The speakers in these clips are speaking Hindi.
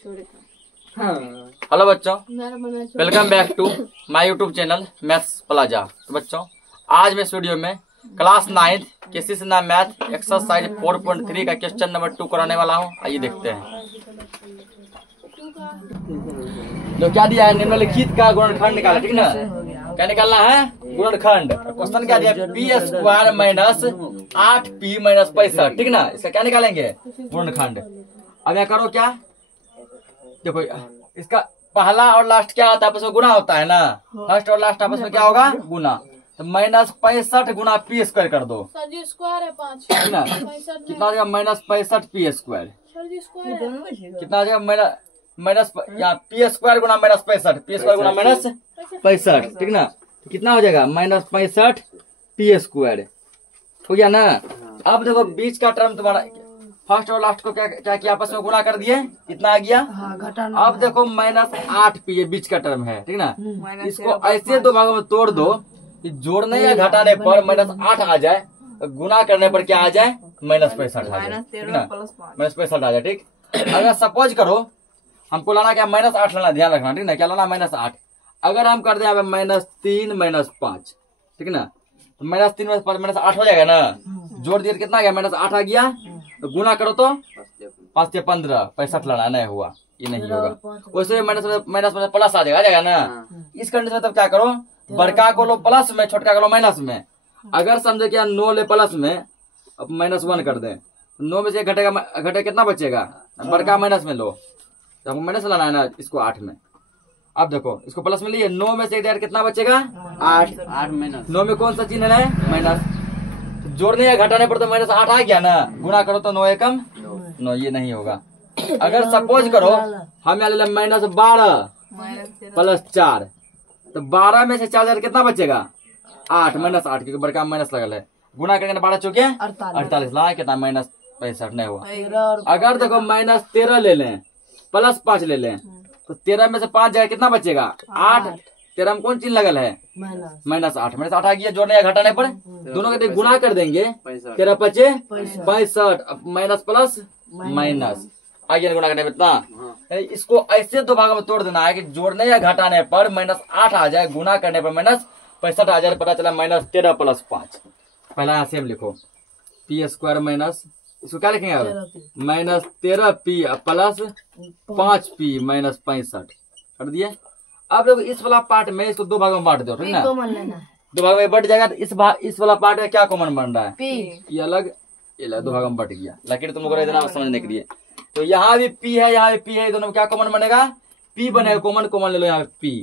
हेलो बच्चों, welcome back to my YouTube channel Maths Plaza. तो बच्चों, आज मैं इस वीडियो में क्लास 9 केसीसी नाम मैथ एक्सरसाइज 4.3 का क्वेश्चन नंबर 2 कराने वाला हूँ। आइए देखते हैं। जो क्या दिया है, निम्नलिखित का गुणनखंड निकाला। ठीक ना, क्या निकालना है? गुणनखंड। क्वेश्चन क्या दिया? p² minus 8p minus 65। ठीक ना, इसका क्या निकालेंगे? गुणनखंड। अब यहाँ करो क्या, देखो इसका पहला और लास्ट क्या होता है? आपस में गुना होता है ना। फर्स्ट और लास्ट आपस में क्या होगा? गुना। तो माइनस 65 गुना p स्क्वायर कर दो। स्क्वायर है 5 ना, कितना आ जाएगा? Minus 65 p square. कितना आ जाएगा? माइनस यहाँ p स्क्वायर गुना माइनस 65, p स्क्वायर गुना माइनस 65। ठीक ना, तो कितना हो जाएगा? माइनस 65 p स्क्वायर हो गया ना। अब देखो बीच का टर्म तुम्हारा फर्स्ट और लास्ट को क्या किया? आपस में गुना कर दिए। कितना आ गया? अब देखो माइनस 8p ये बीच का टर्म है। ठीक ना, इसको ऐसे दो भागों में तोड़ दो कि जोड़ने या घटाने पर माइनस 8 आ जाए, गुना करने पर क्या आ जाए? माइनस 65 आ जाए। ठीक ना, माइनस 65 आ जाए। ठीक, अगर सपोज करो हमको लाना क्या? माइनस 8 लाना, ध्यान रखना। ठीक ना, क्या लाना? माइनस 8। अगर हम कर दें माइनस 3 माइनस 5, ठीक ना, तो माइनस 3 माइनस 5 माइनस 8 हो जाएगा ना। जोड़ दिए कितना गया? माइनस 8 आ गया। तो गुना करो तो 5 से 15, 65 लाना नहीं हुआ, ये नहीं होगा। वैसे माइनस माइनस प्लस आ जाएगा ना। इस कंडीशन में तब क्या करो? बड़का को लो प्लस में, छोटका को लो माइनस में। अगर समझे क्या 9 ले प्लस में, अब माइनस 1 कर दे, 9 में से घटे कितना बचेगा? बड़का माइनस में लो, तो हमको माइनस लाना है ना इसको 8 में। अब देखो इसको प्लस में लिए, 9 में से कितना बचेगा? 8 माइनस 9 में कौन सा चिन्ह है? माइनस। जोड़ने या घटाने पर तो माइनस 8 आ गया ना। गुना करो तो 9 एकम 9, ये नहीं होगा। अगर सपोज करो हम यहाँ ले माइनस 12 प्लस 4, तो 12 में से 4 कितना बचेगा? 8 माइनस 8, क्योंकि बड़का माइनस लगल है। गुना करेंगे 12 चौके 48 ला, कितना? माइनस 65 नहीं हुआ। अगर देखो माइनस 13 ले लें प्लस 5 ले लें, तो 13 में से 5 जाए कितना बचेगा? 8। 13 में कौन चीज लगल है? माइनस 8। माइनस 8 आ गया। जोड़ने या घटाने पर दोनों के गुना कर देंगे। 13 पचे 65, माइनस प्लस माइनस आ गया। गुना करने में इतना, इसको ऐसे दो भागों में तोड़ देना है कि जोड़ने या घटाने पर माइनस 8 आ जाए, गुना करने पर माइनस 65 आ जाए। पता चला माइनस 13 प्लस 5। पहला यहाँ सेम लिखो, p स्क्वायर माइनस, इसको क्या लिखेंगे अब? Minus 13p plus 5p minus 65 कर दिए। अब देखो इस वाला पार्ट में इसको दो भागों में बांट दो। ठीक ना, दो भागों में बट जाएगा। तो इस वाला पार्ट में क्या कॉमन बन रहा है? ये अलग, ये अलग, दो भागों में बट गया। लेकिन तुम लोग इतना समझने के लिए, तो यहाँ भी p है, यहाँ भी p है, दोनों में क्या कॉमन बनेगा? p बनेगा। कॉमन कॉमन ले लो। यहाँ p,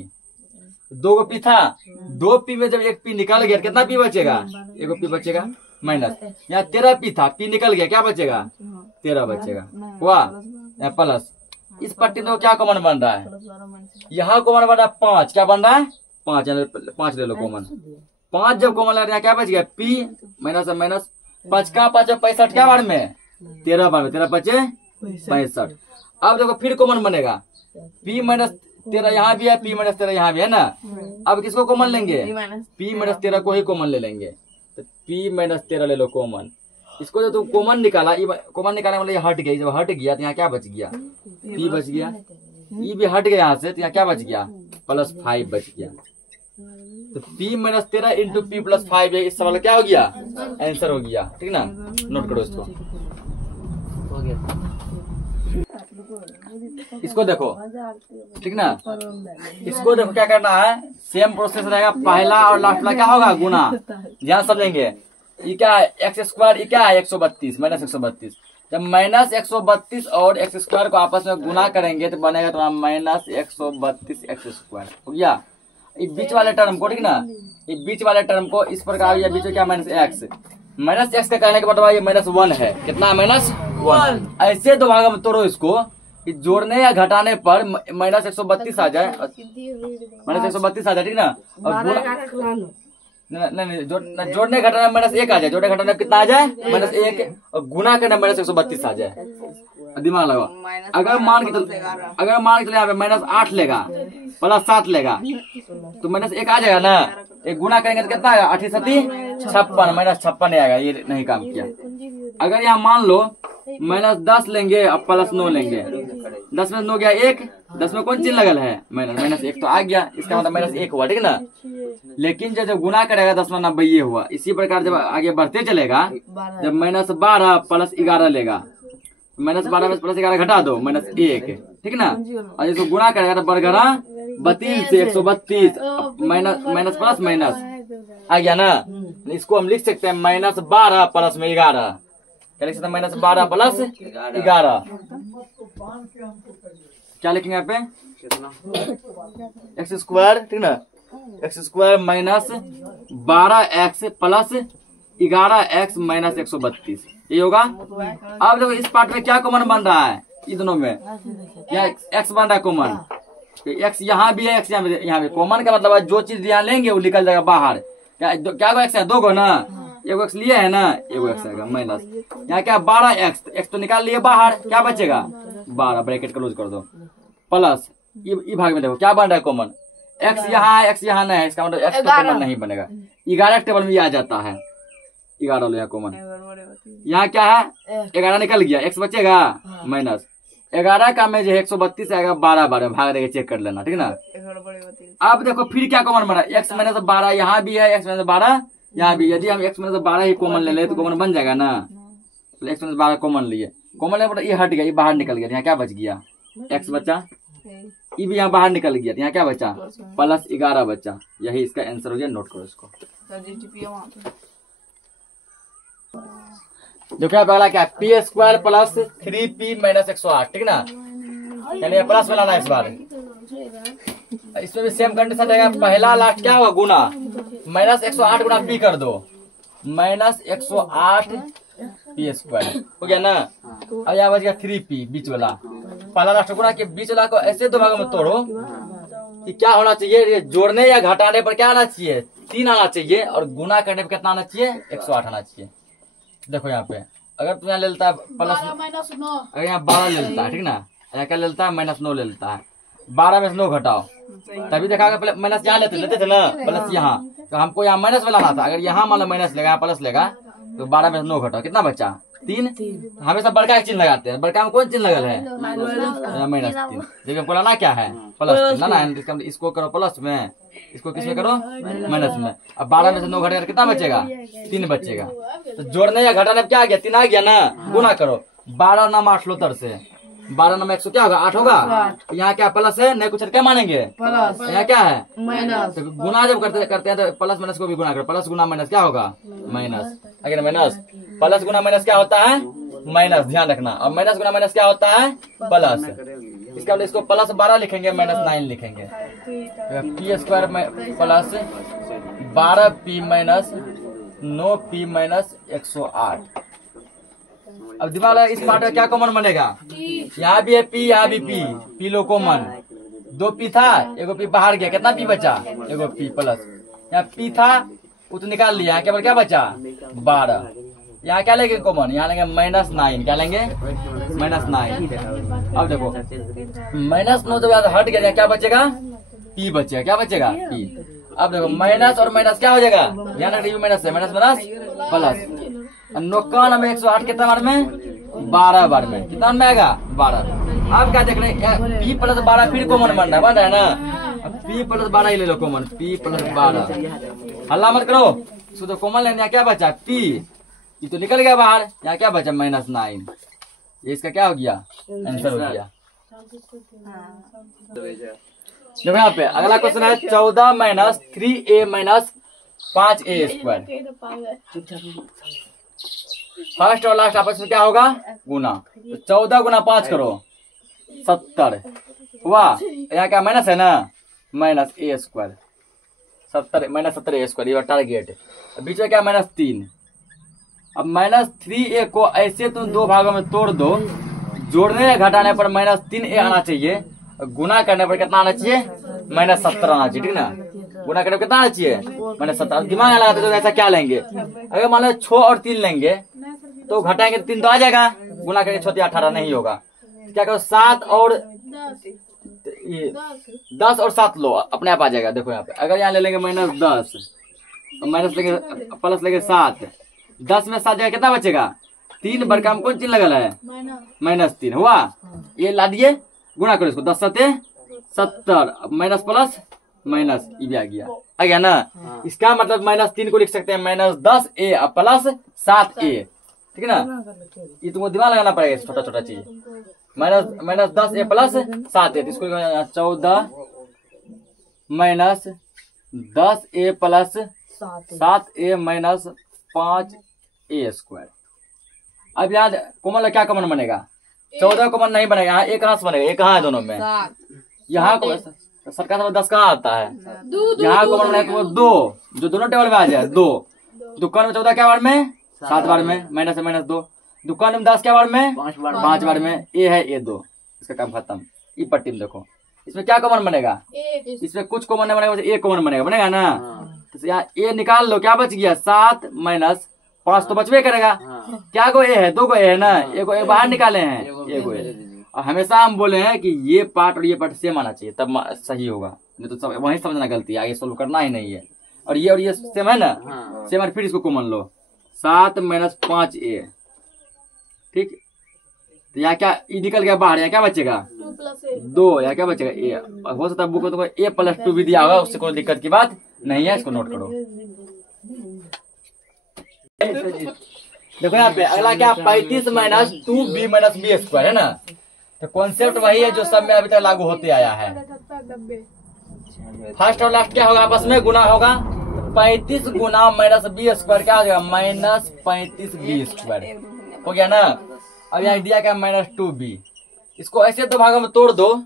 2 p था, 2p में जब एक p निकल गया कितना p बचेगा? एक p बचेगा माइनस। यहाँ 13p था, p निकल गया, क्या बचेगा? 13 बचेगा। हुआ यहाँ प्लस। इस पट्टी में क्या कॉमन बन रहा है? यहाँ कॉमन बन रहा है 5। क्या बन रहा है? 5 ले लो कॉमन। 5 जब कॉमन लग रहा है क्या बच गया? p माइनस माइनस 5 का 5 65 क्या बार में? 13 बार में। 13 पचे 65। अब देखो फिर कॉमन बनेगा, p माइनस 13 यहाँ भी है, p माइनस 13 यहाँ भी है ना। अब किसको कॉमन लेंगे? p माइनस 13 को ही कॉमन ले लेंगे। तो p माइनस 13 ले लो कॉमन। इसको जो तुम कॉमन निकाला, कॉमन निकालने वाला ये हट गया। जब हट गया तो यहाँ क्या बच गया? p बच गया। ये भी हट गया यहाँ से, तो यहाँ क्या बच गया? प्लस 5 बच गया। तो p minus 13 into p plus 5 है। इस सवाल क्या हो गया? आंसर हो गया। ठीक ना, नोट करो इसको। इसको देखो, ठीक ना, इसको देखो क्या करना है? सेम प्रोसेस रहेगा। पहला और लास्ट वाला क्या होगा? गुना। ध्यान समझेंगे। ये क्या है? एक्स स्क्वायर, ये क्या है? 132 माइनस 132। जब माइनस 132 और एक्स स्क्वायर को आपस में गुना करेंगे तो बनेगा तुम्हारा माइनस 132 एक्स स्क्वायर हो गया। ये बीच वाले टर्म को, ठीक ना, ये बीच वाले टर्म को इस प्रकार, ये बीच में क्या? माइनस एक्स का कहने के मतलब ये माइनस 1 है। कितना? माइनस 1। ऐसे दो भागों में तोड़ो इसको, जोड़ने या घटाने पर माइनस 132 आ जाए, माइनस 132 आ जाए। ठीक ना, और नहीं, जोड़ने घटाने माइनस 1 आ जाए। जोड़ने घटाने कितना आ जाए? माइनस 1, और गुना करने माइनस 132 आ जाए। दिमाग लगाओ। अगर मान के चलो यहाँ पे माइनस 8 लेगा प्लस 7 लेगा, तो माइनस 1 आ जाएगा ना। एक गुना करेंगे तो कितना आएगा? 8 7 56, माइनस 56 आएगा। ये नहीं काम किया। अगर यहाँ मान लो माइनस 10 लेंगे और प्लस 9 लेंगे, 10 में 9 गया 1, 10 में कौन चिन्ह लगल है माइनस, माइनस 1 तो आ गया, इसका मतलब माइनस 1 हुआ, ठीक ना। लेकिन जब गुना करेगा 10 में 90 ये हुआ। इसी प्रकार जब आगे बढ़ते चलेगा, जब माइनस 12 प्लस 11 लेगा, माइनस 12 में प्लस 11 घटा दो, माइनस 1, ठीक ना। और इसको गुना करेगा तो बढ़ 32 से 132, माइनस प्लस माइनस आ गया ना। इसको हम लिख सकते हैं माइनस 12 प्लस में 11, क्या लिख सकते हैं, माइनस 12 प्लस 11। क्या लिखेंगे यहाँ पे, एक्स स्क्वायर, ठीक ना, x square minus 12x plus 11x minus 132, ये होगा। अब देखो इस पार्ट में क्या कॉमन बन रहा है, इन दोनों में यहाँ x बन रहा है कॉमन, x यहाँ भी है, x यहाँ भी। कॉमन का मतलब है जो चीज यहाँ लेंगे वो निकल जाएगा बाहर। क्या को x है, 2 को ना, एगो x लिए है ना, एगो x आएगा माइनस, यहाँ क्या 12x तो निकाल लिए बाहर, क्या बचेगा 12, ब्रैकेट क्लोज कर दो, प्लस ई भाग में देखो क्या बन रहा है कॉमन, x यहाँ है, x यहाँ नहीं है, इसका मतलब x तो कॉमन नहीं बनेगा। 11 टेबल में आ जाता है, 11 लो यहाँ कॉमन, यहाँ क्या है 11 निकल गया, x बचेगा माइनस 11 का में जो 132 आएगा 12 12 भाग देगा, चेक कर लेना, ठीक ना। अब देखो फिर क्या कॉमन बना, x माइनस 12 यहाँ भी है, x माइनस 12 यहाँ भी। यदि हम x माइनस 12 ही कॉमन ले ले तो कॉमन बन जाएगा ना, x माइनस 12 कॉमन लिए, कॉमन ले ये हट गया, ये बाहर निकल गया, यहाँ क्या बच गया x बचा, ये भी यहाँ बाहर निकल गया, यहाँ क्या बचा प्लस 11 बचा। यही इसका आंसर हो गया, नोट करो इसको। देखो पहला क्या, P square plus 3p minus 108, ठीक ना, यानी प्लस बनाना है इस बार। इसमें भी सेम कंडीशन रहेगा, पहला लास्ट क्या होगा गुना, माइनस 108 गुना p कर दो, माइनस 108 पी स्क्वायर हो गया ना। अब यहाँ बच गया 3p बीच वाला, पहला लास्ट गुना के बीच वाला को ऐसे 2 भागों में तोड़ो कि क्या होना चाहिए, जोड़ने या घटाने पर क्या आना चाहिए 3 आना चाहिए, और गुना करने पर कितना आना चाहिए 108 आना चाहिए। देखो यहाँ पे अगर तुम यहाँ ले लेता है प्लस, अगर यहाँ 12 ले लेता है, ठीक ना, यहाँ क्या ले लेता है माइनस 9 ले लेता है, 12 में से 9 घटाओ, तभी देखा माइनस यहाँ लेते थे ना, प्लस यहाँ, तो हमको यहाँ माइनस में लाना था। अगर यहाँ मान लो माइनस लेगा, यहाँ प्लस लेगा, तो 12 में से 9 घटाओ, कितना बचा 3। हमेशा बड़का चिन्ह लगाते हैं, बड़का में कौन चिन्ह लगल है माइनस 3, लेकिन हमको लाना क्या है प्लस लाना है, इसको करो प्लस में, इसको किस में करो माइनस में। अब 12 में से 9 घटेगा कितना बचेगा 3 बचेगा। तो जोड़ने या घटाने में क्या आ गया 3 आ गया ना, गुना करो 12 नाम 8 लो से, 12 नाम 100 क्या होगा 8 होगा। यहाँ क्या प्लस है, नहीं कुछ क्या मानेंगे प्लस, यहाँ क्या है माइनस। तो गुना जब करते हैं तो प्लस माइनस को भी गुना करो, प्लस गुना माइनस क्या होगा माइनस, अगर माइनस प्लस गुना माइनस क्या होता है माइनस, ध्यान रखना। और माइनस गुना माइनस क्या होता है प्लस, इसका इसको प्लस 12 लिखेंगे माइनस 9 लिखेंगे, P square plus 12p minus 9p minus 108। अब दिमाग इस पार्ट में क्या कॉमन बनेगा, यहाँ भी है p, यहाँ भी p लो कॉमन, 2p था, एगो p बाहर गया, कितना p बचा एगो p प्लस, यहाँ p था वो तो निकाल लिया, केवल क्या बचा 12। यहाँ क्या लेंगे कॉमन, यहाँ लेंगे माइनस 9, क्या लेंगे माइनस 9। अब देखो माइनस 9 जब हट गया क्या बचेगा p बचेगा, क्या बचेगा p। अब देखो माइनस और माइनस क्या हो जाएगा, ध्यान रखिए माइनस है, माइनस माइनस प्लस। नौकान में 108 कितना बार में 12 बार में, कितना में आएगा 12। अब क्या देख रहे हैं p प्लस 12 फिर कॉमन बन रहा है ना, p प्लस 12 ही ले लो कॉमन, p प्लस 12 हल्ला मत करो, तो कॉमन लेने यहाँ क्या बचा p, ये तो निकल गया बाहर, यहाँ क्या बचा माइनस 9, ये इसका क्या हो गया आंसर हो गया। देखो यहाँ पे अगला क्वेश्चन है 14 minus 3a minus 5a square. First और लास्ट आपस में क्या होगा गुना, तो 14 गुना 5 करो 70 हुआ, यहाँ क्या माइनस है ना minus a square, 70 minus 70 a square, ये टारगेट। बीच में क्या माइनस 3। अब माइनस 3a को ऐसे तुम 2 भागों में तोड़ दो, जोड़ने या घटाने पर माइनस 3a आना चाहिए, गुना करने पर कितना आना चाहिए माइनस 70 आना चाहिए, ठीक ना। गुना करने पर कितना आना चाहिए माइनस 70। दिमाग लगाते तो ऐसा क्या लेंगे, अगर मान लो 6 और 3 लेंगे तो घटाएंगे तो 3 तो आ जाएगा, गुना करेंगे 6 18 नहीं होगा। क्या करो 7 और 10 और 7 लो, अपने आप आ जाएगा। देखो यहाँ पे अगर यहाँ ले लेंगे माइनस 10, माइनस लेंगे प्लस लेंगे 7, 10 में 7 जाएगा कितना बचेगा 3, बड़का में कौन चिन्ह लगल है माइनस 3 हुआ, ये ला दिए गुणा करो इसको, 10 सत्ते 70, माइनस प्लस माइनस ये भी आ गया ना। इसका मतलब -3 को लिख सकते हैं -10a प्लस 7a, ठीक है ना। ये तुमको दिमाग लगाना पड़ेगा छोटा छोटा चीज। -10a प्लस 7a, तो इसको 14 -10a plus 7a minus 5a square. अब यहाँ कॉमन क्या कॉमन बनेगा? 14 कॉमन नहीं बनेगा, यहाँ एक कहाँ से बनेगा? एक कहाँ है दोनों में? यहाँ सरकार 10 कहाँ आता है? यहाँ कॉमन बनेगा तो 2, जो दोनों टेबल में आ जाए 2। दुकान में 14 क्या बार में? 7 बार में, माइनस है -2। दुकान में 10 क्या बार में? 5 बार में। ए है A 2, इसका काम खत्म। ये पट्टी में देखो, इसमें क्या कॉमन बनेगा? इसमें कुछ कॉमन नहीं बनेगा, ए कॉमन बनेगा ना। तो यहाँ ए निकाल लो, क्या बच गया? 7 माइनस 5 तो बचवे करेगा। क्या को ए है? 2 को ए है ना, एक ए बाहर निकाले हैं, एक को ए। और हमेशा हम बोले हैं कि ये पार्ट और ये पार्ट सेम आना चाहिए, तब सही होगा, नहीं तो सब वही समझना गलती है, आगे सोल्व करना ही नहीं है। और ये सेम है ना, सेम है, फिर इसको कॉमन लो, 7 माइनस 5a, ठीक। तो यहाँ क्या ई निकल गया बाहर, यहाँ क्या बचेगा? 2, यहाँ क्या बचेगा? ए। हो सकता है बुक में तो a + 2 भी दिया होगा, उससे कोई दिक्कत की बात नहीं है, इसको नोट करो। देखो यहाँ पे अगला क्या? 35 minus 2b minus b square है ना। तो कॉन्सेप्ट वही है जो सब में अभी तक लागू होते आया है। फर्स्ट और लास्ट क्या होगा? आपस में गुना होगा। 35 गुना माइनस b स्क्वायर क्या हो जाएगा? -35b स्क्वायर हो गया ना। अब यहाँ दिया क्या? -2b। इसको ऐसे 2 भागों में तोड़ दो,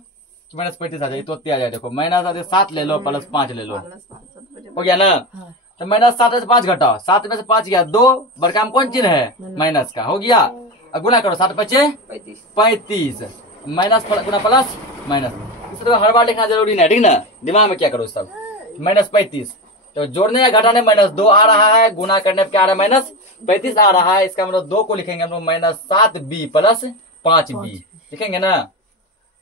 -35 आ जाए, तो आ जाए। देखो माइनस 7 ले लो प्लस 5 ले लो, हो गया ना। तो -7 से 5 घटाओ, 7 में से 5 गया 2, बड़का में कौन चिन्ह है? माइनस का, हो गया। अब गुना करो, 7 × 5 = 35, माइनस गुना प्लस माइनस। इसे तो हर बार लिखना जरूरी नहीं, ठीक ना, दिमाग में क्या करो सब। -35 तो जोड़ने या घटाने -2 आ रहा है, गुना करने पर क्या आ रहा है? -35 आ रहा है। इसका मतलब 2 को लिखेंगे हम लोग -7b प्लस 5b लिखेंगे ना,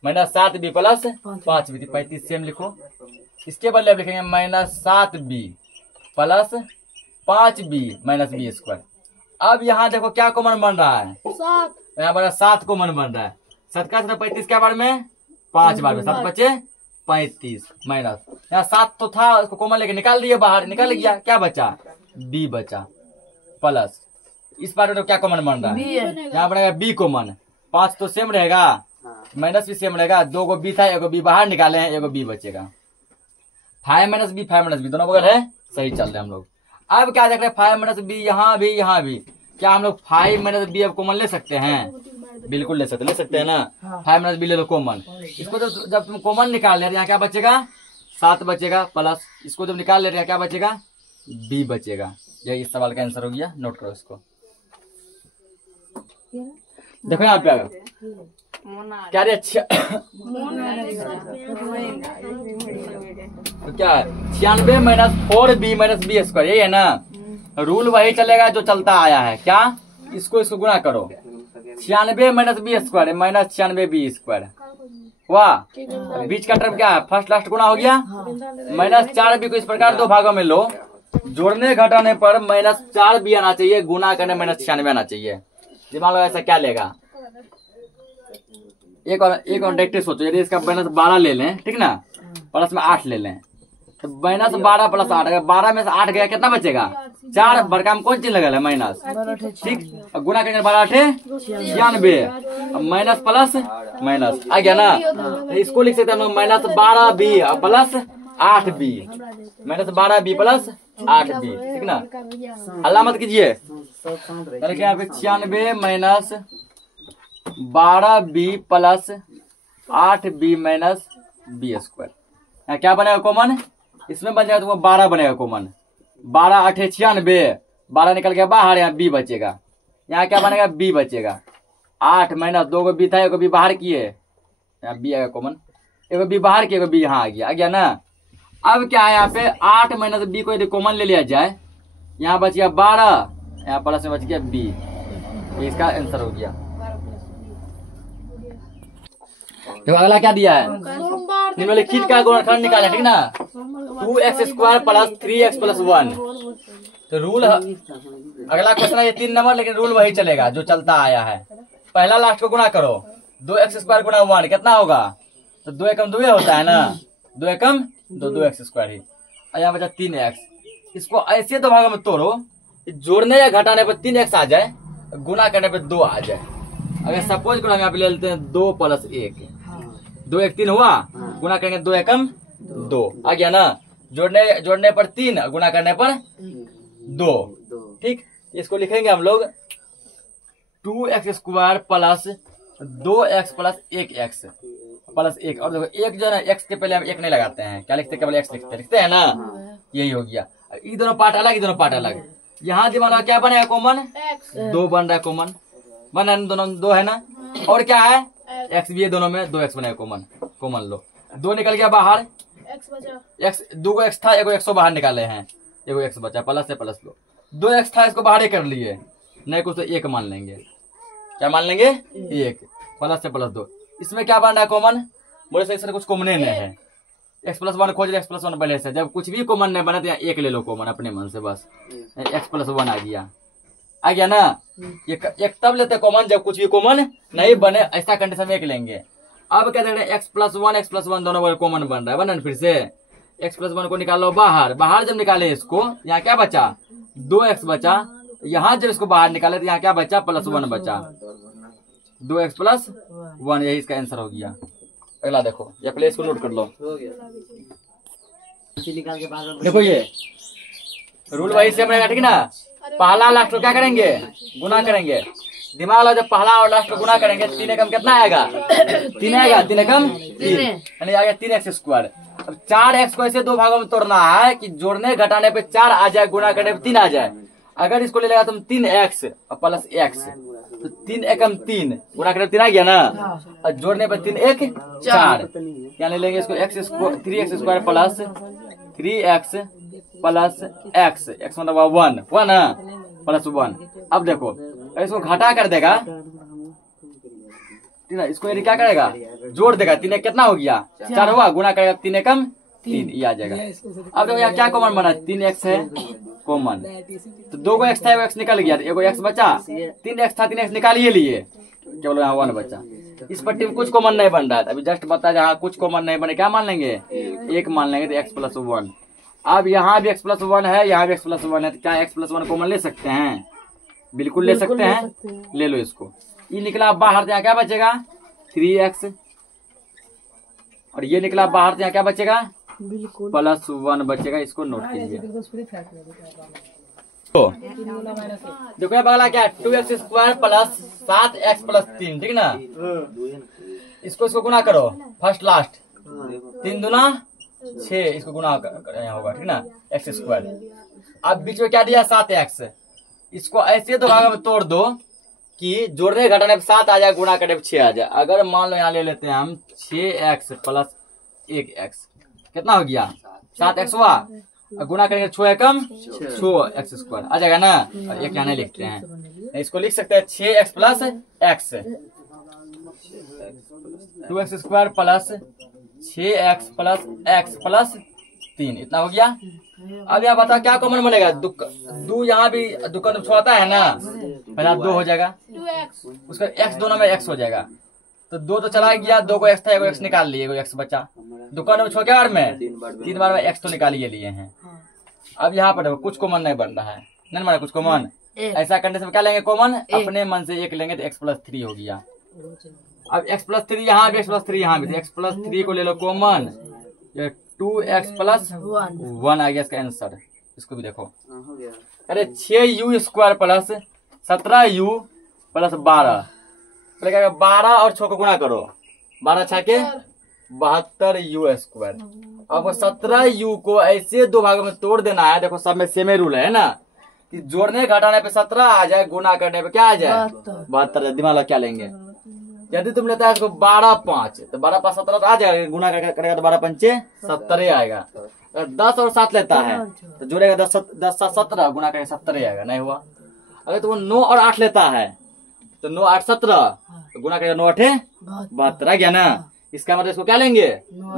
-7b प्लस 5b। 35 सेम लिखो। इसके बदले अब लिखेंगे -7b plus 5b minus b square. अब यहाँ देखो क्या कॉमन बन रहा है? 7। यहाँ बड़ा 7 कॉमन बन रहा है। 7 का 35 क्या बार में? 5 बार में। 7 बचे 35 माइनस, यहाँ 7 तो था, उसको कॉमन लेके निकाल दिए बाहर, निकल गया, क्या बचा? b बचा प्लस इस बार तो क्या कॉमन बन रहा है? यहाँ बनेगा b कॉमन। 5 तो सेम रहेगा, माइनस भी सेम रहेगा। 2 को b था, एगो b बाहर निकाले हैं, एगो b बचेगा। 5 - b 5 - b दोनों बगल है, सही चल रहे हैं हम लोग। अब क्या देख रहे हैं? 5 - b यहाँ भी, यहाँ भी। क्या हम लोग 5 - b अब कॉमन ले सकते हैं? बिल्कुल ले सकते हैं ना। 5 - b ले लो कॉमन। इसको जब तुम कॉमन निकाल ले रहे, यहाँ क्या बचेगा? 7 बचेगा प्लस, इसको जब निकाल ले रहे हैं क्या बचेगा? b बचेगा। यही इस सवाल का आंसर हो गया, नोट करो इसको। देखो यहाँ पे क्या रे? अच्छा तो क्या है? 96 minus 4b minus b square, यही है ना। रूल वही चलेगा जो चलता आया है। क्या? इसको गुना करो, 96 minus b square minus 96b square. वाह, बीच का टर्म क्या है? फर्स्ट लास्ट गुना हो गया। -4b को इस प्रकार 2 भागों में लो, जोड़ने घटाने पर -4b आना चाहिए, गुना करने -96 आना चाहिए। दिमाग लगा ऐसा क्या लेगा? एक और डायरेक्ट सोचो, यदि इसका -12 ले लें, ठीक ना, प्लस में 8 ले लें, तो -12 प्लस 8, अगर 12 में से 8 गया कितना बचेगा? 4। बड़का में कौन चीज लगल है? माइनस, ठीक। और गुना करेंगे 12 × 8 = 96, माइनस प्लस माइनस आ गया ना। तो इसको लिख सकते हैं हम लोग -12b plus 8b, -12b plus 8b, ठीक ना। अल्लाह मत कीजिए। यहाँ पे 96 minus 12b plus 8b minus b square. यहाँ क्या बनेगा कॉमन? इसमें बन जाएगा तुमको 12 बनेगा कॉमन। 12 × 8 = 96, 12 निकल गया बाहर, यहाँ b बचेगा। यहाँ क्या बनेगा? b बचेगा। 8 माइनस 2 को b था, एगो b बाहर किए, यहाँ b आएगा कॉमन, एगो b बाहर किए, एगो b यहाँ आ गया ना। अब क्या है? यहाँ पे 8 माइनस b को यदि कॉमन ले लिया जाए, यहाँ बच गया 12, यहाँ प्लस में बच गया b, इसका आंसर हो गया। तो अगला क्या दिया है? निम्नलिखित का गुणनखंड निकाला, ठीक ना। 2x² plus 3x plus 1। तो रूल, अगला क्वेश्चन है ये 3 नंबर, लेकिन रूल वही चलेगा जो चलता आया है। पहला लास्ट को गुना करो, 2x² गुना 1 कितना होगा? तो 2 एकम 2 होता है ना, 2 एकम 2 एक्स स्क्वायर ही। और यहाँ बचा 3x। इसको ऐसे दो भागों में तोड़ो, जोड़ने या घटाने पर 3x आ जाए, गुना करने पर 2 आ जाए। अगर सपोज करो हम यहाँ पे ले लेते हैं 2 + 1, 2 1 3 हुआ, गुना करेंगे 2 एकम 2 आ गया ना। जोड़ने पर 3, गुना करने पर 2। ठीक, इसको लिखेंगे हम लोग 2x square plus 2x plus 1x plus 1। और देखो एक जो है ना, x के पहले हम 1 नहीं लगाते हैं, क्या लिखते हैं, केवल x लिखते हैं ना। यही हो गया। ये दोनों पार्ट अलग, ये दोनों पार्ट अलग। यहाँ दिमाग क्या बनेगा कॉमन, 2 बन रहा है कॉमन, बना दोनों 2 है ना। और क्या है, x भी है दोनों में, 2x बनेगा कॉमन, कॉमन लो। 2 निकल गया बाहर, x 2 x था, 1 x बाहर निकाले हैं, 1 x बचा, प्लस से प्लस लो। 2 x था, इसको बाहर ही कर लिए, नहीं कुछ तो 1 मान लेंगे। क्या मान लेंगे, 1 प्लस से प्लस 2। इसमें क्या बन रहा है कॉमन, बोले से इसमें कुछ कॉमन नहीं है। x + 1 खोज रहे, x + 1 पहले से, जब कुछ भी कॉमन नहीं बना तो यहाँ 1 ले लो कॉमन अपने मन से, बस x + 1 आ गया ना। एक तब लेते कॉमन जब कुछ भी कॉमन नहीं बने, ऐसा कंडीशन में 1 लेंगे। अब क्या देख रहे हैं, x + 1 दोनों कॉमन बन रहा है, बना फिर से x + 1 को निकाल लो बाहर। बाहर जब निकाले इसको, यहाँ क्या बचा, 2x बचा। यहाँ जब इसको बाहर निकाले तो यहाँ क्या बचा, +1 बचा, 2x + 1, यही इसका आंसर हो गया। अगला देखो, या पहले इसको नोट कर लो। देखो ये रूल वही से बनेगा, ठीक ना। पहला लास्ट को क्या करेंगे, गुना करेंगे। दिमाग लो, जब पहला और लास्ट को गुना करेंगे, 3 एकम कितना आएगा, 3 आएगा, 3 एकम 3 यानी आ गया 3x स्क्वायर। अब 4x को ऐसे 2 भागों में तोड़ना है कि जोड़ने घटाने पे 4 आ जाए, गुना करने पे 3 आ जाए। अगर इसको ले लेगा तुम 3x और प्लस x, तो 3 एकम 3, गुना करने पे 3 आ गया ना, और जोड़ने पे 3 1 4, यहाँ ले लेंगे इसको 3x square plus 3x plus x मतलब 1 प्लस 1। अब देखो इसको घटा कर देगा, ठीक है, इसको यदि क्या करेगा, जोड़ देगा, 3 कितना हो गया, 4 हुआ, गुना करेगा 3 एकम 3, ये आ जाएगा। अब देखो यहाँ क्या कॉमन बना, 3x है कॉमन, तो 2 x था, 1 x निकल गया, 1 x बचा, 3x था, 3x निकालिए लिए, केवल यहाँ 1 बचा। इस पट्टी में कुछ कॉमन नहीं बन रहा है, अभी जस्ट बता, जहाँ कुछ कॉमन नहीं बने क्या मान लेंगे, 1 मान लेंगे, तो x + 1। अब यहाँ भी x + 1 है, यहाँ भी x + 1 है, तो क्या x + 1 कॉमन ले सकते हैं, बिल्कुल ले सकते हैं, ले लो इसको। ये निकला बाहर, तो यहाँ क्या बचेगा, 3x, और ये निकला बाहर, तो यहाँ क्या बचेगा, +1 बचेगा। इसको नोट कीजिए। तो देखो ये बगला क्या, 2x square plus 7x plus 3, ठीक ना। इसको गुना करो, फर्स्ट लास्ट, 3 दूना 6, इसको गुना होगा, ठीक ना, x स्क्वायर। अब बीच में क्या दिया, 7x, इसको ऐसे 2 भागों में तोड़ दो कि जोड़ने घटाने पे 7 आ जाए, गुना करने पे 6 आ जाए। अगर मान लो यहाँ ले लेते हैं हम 6x प्लस 1x, कितना हो गया, 7x हुआ, गुना करेंगे 6 एकम 6x स्क्वायर आ जाएगा ना। और एक यहाँ नहीं लिखते हैं, इसको लिख सकते हैं 6x plus x, 2x square plus 6x plus x plus 3, इतना हो गया। अब यहाँ बताओ क्या कॉमन बनेगा, 2 यहाँ भी दुकान छोड़ता है ना, पहला 2 हो जाएगा, उसका x दोनों में x हो जाएगा, तो 2 तो चला गया, 2 को x था, 1 x निकाल लिए, 1 x बचा, दुकान में छोड़ के बार में 3 बार में x तो निकालिए लिए हैं। अब यहाँ पर देखो कुछ कॉमन नहीं बन रहा है, नहीं बना कुछ कॉमन, ऐसा कंडीशन में क्या लेंगे कॉमन, अपने मन से 1 लेंगे, तो x + 3 हो गया। अब x + 3 यहाँ भी, x + 3 यहाँ भी, तो x + 3 को ले लो कॉमन, 2x + 1 आ गया इसका आंसर। इसको भी देखो, अरे 6u square plus 17u plus 12, 12 और 6 को गुना करो, 12 6 के 72u स्क्वायर। अब 17u को ऐसे 2 भागों में तोड़ देना है। देखो सब में सेम रूल है ना, कि जोड़ने घटाने पे 17 आ जाए, गुना करने पे क्या आ जाए, 72। दिमाग लगा क्या लेंगे, यदि तुम लेता है इसको 12 5, तो 12 5 17 तो आ जाएगा, गुना करेगा तो 12 5 70 आएगा। अगर 10 और 7 लेता है तो जोड़ेगा 10 7 17, गुना करेगा 70 आएगा, नहीं हुआ। अगर तुम 9 और 8 लेता है तो 9 8 17, तो गुना करेगा 9 8 72 आ गया ना। इसका मतलब इसको क्या लेंगे,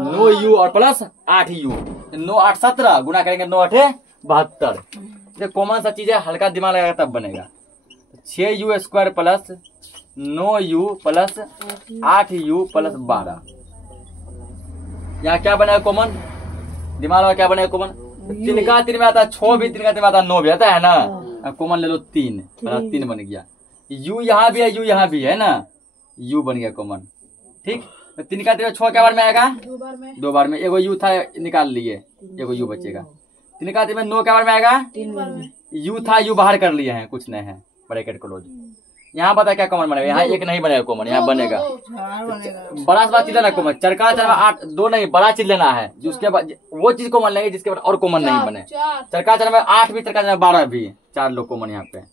9u और प्लस 8u, 9 8 17, गुना करेंगे 9 8 72। कॉमन सा चीज है, हल्का दिमाग लगाएगा तब बनेगा। 6u square plus 9u plus 8u plus 12, यहाँ क्या बनेगा कॉमन, दिमाग में क्या बनेगा कॉमन, 3 का 3 में आता है 6 भी, 3 का 3 में आता है 9 भी आता है ना। कॉमन ले लो 3, 3 बन गया। यू यहाँ भी है, यू यहाँ भी है ना, यू बन गया कॉमन। ठीक, 3 का 3 में 6 क्या बार में आएगा, 2 बार में। एगो यू था निकाल लिए, एगो यू बचेगा। 3 का 3 में 9 क्या बार में आएगा, 3 बार में। यू था, यू बाहर कर लिए हैं, कुछ नहीं है, ब्रैकेट क्लोज। यहाँ बता क्या कॉमन बनेगा, यहाँ 1 नहीं बनेगा कॉमन, यहाँ बनेगा बड़ा से बड़ा चीज लेना कॉमन। चरका 8 2 नहीं, बड़ा चीज लेना है जिसके बाद वो चीज कॉमन लेंगे जिसके बाद और कॉमन नहीं बने। चरका 8 भी, चरका 12 भी, 4 लोग कॉमन यहाँ पे।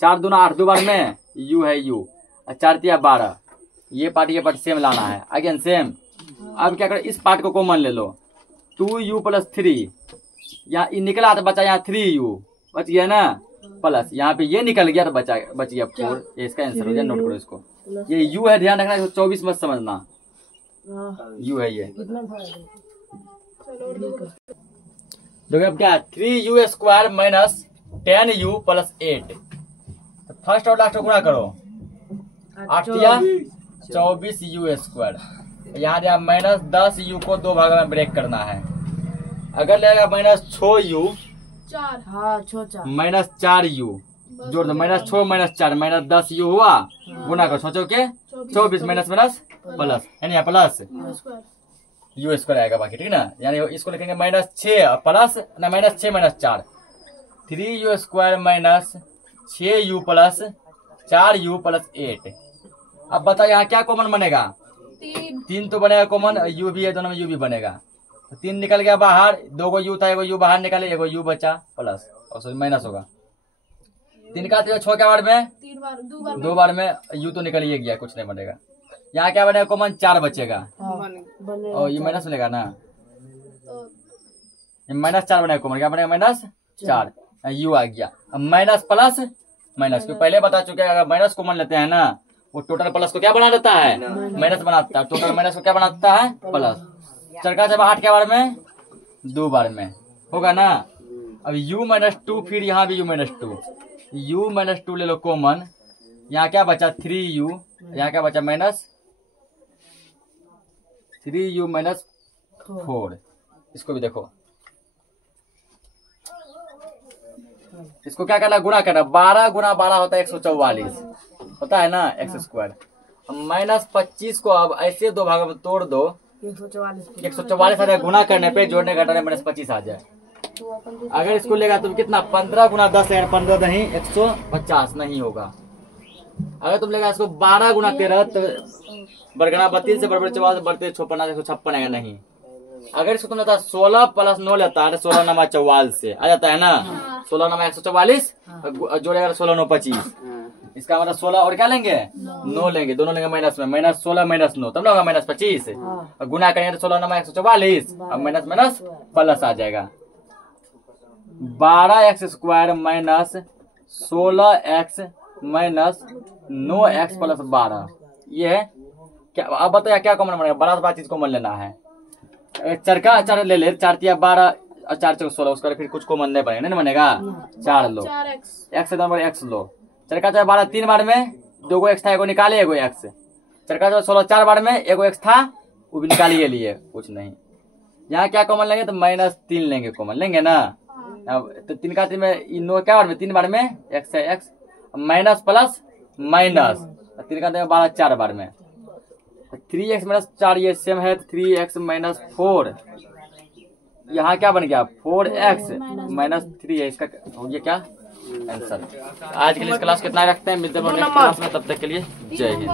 4 दूना 8, 2 बार में यू है यू, 4 तिया 12। ये पार्ट सेम लाना है, अगेन सेम। अब क्या करें, इस पार्ट को कॉमन ले लो, 2u + 3। यहाँ निकला तो बचा यहाँ 3u बच गया ना, प्लस यहाँ पे ये निकल गया तो बच गया 4। ये इसका आंसर हो गया, नोट करो इसको। ये u है, ध्यान रखना, 24 मत समझना, u है ये। देखो अब क्या, 3u² - 10u + 8। फर्स्ट और लास्ट को गुणा करो, 8 तिया 24u²। यहाँ दिया -10u को 2 भाग में ब्रेक करना है। अगर लेगा -6u -4u, जोड़ दो, -6 -4 -10u हुआ, गुना करो, सोचो के 24 माइनस प्लस, यानी प्लस u² आएगा बाकी, ठीक ना। यानी इसको लिखेंगे -6 प्लस ना, -6 - 4, 3u² - 6u + 4u + 8। अब बताओ यहाँ क्या कॉमन बनेगा, 3 तो बनेगा कॉमन, u भी है, दोनों में u भी बनेगा। 3 निकल गया बाहर, 2 को u था, एगो u बाहर निकाले, एगो u बचा प्लस, और सॉरी माइनस होगा। 3 का 6 क्या बार में, 2 बार में, u तो निकल ही गया, कुछ नहीं बनेगा। यहाँ क्या बनेगा कॉमन, 4 बचेगा, और ये माइनस बनेगा ना, -4 बनेगा कॉमन, क्या बनेगा -4, u आ गया। माइनस प्लस माइनस, क्यों पहले बता चुके हैं, अगर माइनस कॉमन लेते हैं ना, वो टोटल प्लस को क्या बना देता है, माइनस बनाता है, टोटल माइनस को क्या बनाता है, प्लस। चरका 8 क्या बार में, 2 बार में होगा ना। अब u - 2, फिर यहाँ भी u - 2, u - 2 ले लो कॉमन। यहाँ क्या बचा 3u, यहाँ क्या बचा -3u - 4। इसको भी देखो, इसको क्या करना, गुणा करना। 12 × 12 होता है 144, होता है ना, x²। -25 को अब ऐसे 2 भागों में तोड़ दो, 144 आ जाए, गुना करने पे जोड़ने घटाने -25 आ जाए। अगर इसको लेगा तो कितना, 15 × 10 यार 15 नहीं, 150 नहीं होगा। अगर तुम लेगा इसको 12 × 13 तो बरगना 32 से बड़बड़ 44 बढ़ते 56 156 आएगा नहीं। अगर इसको तुम लेता 16 + 9 लेता है, 16 9 44 से आ जाता है ना, 16 9 144, जोड़ेगा 16 9 25। इसका मतलब 16 और क्या लेंगे, 9 लेंगे, दोनों लेंगे माइनस में, -16 - 9 तब ना होगा -25। गुना करेंगे तो 16 9 144, अब माइनस प्लस आ जाएगा। 12x² - 16x - 9x + 12, ये है क्या। अब बताया क्या कॉमन बनेगा, बड़ा से बड़ा चीज कॉमन लेना है। चरका 4 ले ले, 4 तिया 12 और 4 × 16, उसका फिर कुछ कॉमन नहीं बनेगा, नहीं बनेगा। 4 लो, x x लो, चरका 12 3 बार में, 2 को x था, एगो निकाले, एगो x। चरका 16 4 बार में, एगो x था, वो भी निकालिए लिए, कुछ नहीं। यहाँ क्या कॉमन लेंगे तो -3 लेंगे, कॉमन लेंगे ना। अब तो 3 का 3 में, 9 क्या बार में, 3 बार में, x है x, माइनस प्लस माइनस, 3 का 3 12 4 बार में, 3x - 4 ये सेम है, 3x - 4। यहाँ क्या बन गया, 4x - 3 है, इसका हो गया क्या आंसर। आज के लिए इस क्लास कितना रखते हैं, मिलते हैं नेक्स्ट क्लास में, तब तक के लिए जय हिंद।